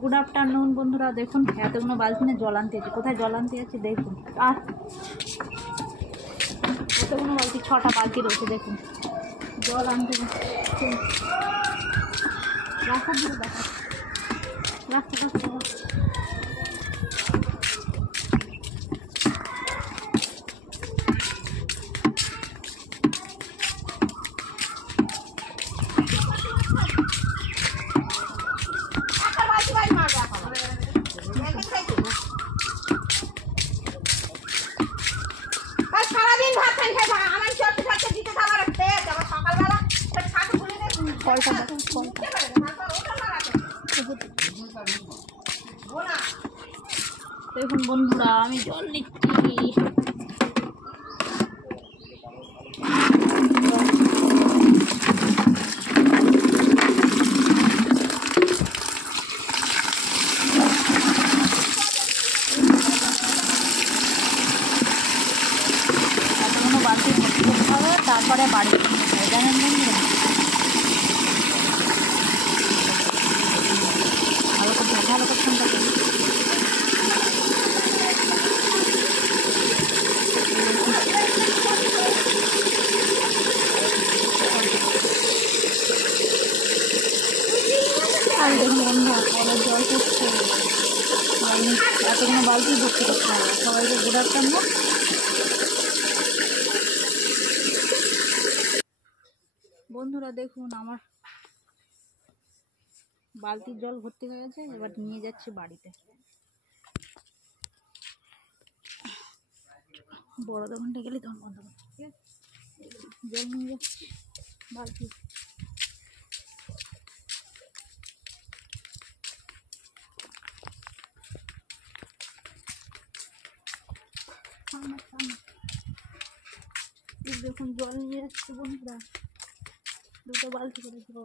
Good afternoon বন্ধুরা। দেখুন এতগুলো বালতি নিয়ে জল আনতে আছে। কোথায় জল আনতে যাচ্ছি দেখুন। আর এতগুলো বালতি, 6টা বালতি রয়েছে। দেখুন জল আনতে রাস্তা দিয়ে রাস্তা সারাদিন ভাত খাই খাই আমার চট্টি থাকতে দিতে খাবার পেয়ে আবার সকালবেলা ছাতু খুলে দেখুন বন্ধুরা, আমি জল নিচ্ছি। এতগুলো বালতি ভর্তি করতে হবে, তারপরে বাড়ি জানেন বন্ধুরা। ভালো করে ঠান্ডা করি। আর দেখুন বন্ধুরা, কলের জল পড়ছে। এতগুলো বালতি ভর্তি করতে হবে। সবাইকে গুড আফটারনুন। বন্ধুরা দেখুন, আমার বালতির জল ভর্তি হয়ে গেছে। এবার নিয়ে যাচ্ছি বাড়িতে। বড় দোকানটা গেলে তখন বন্ধ করছি। ঠিক আছে, জল নিয়ে যাচ্ছি বালতি। দেখুন জল নিয়ে যাচ্ছি বন্ধুরা, 2টো বালতি করে দেবো।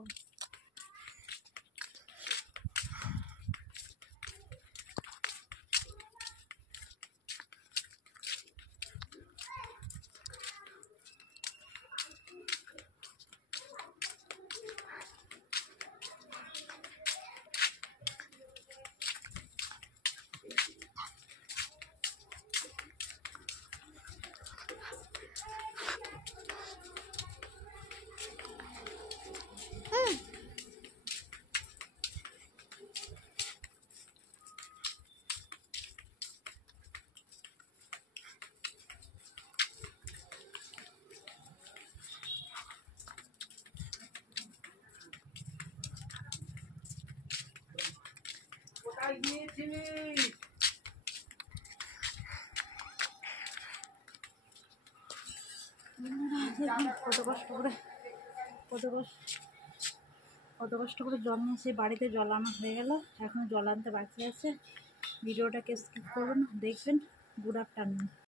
কত কষ্ট করে জল নিয়ে এসে বাড়িতে জল আনা হয়ে গেল। এখন জল আনতে বাকি আছে। ভিডিওটাকে স্কিপ করবেন, দেখবেন। Good afternoon.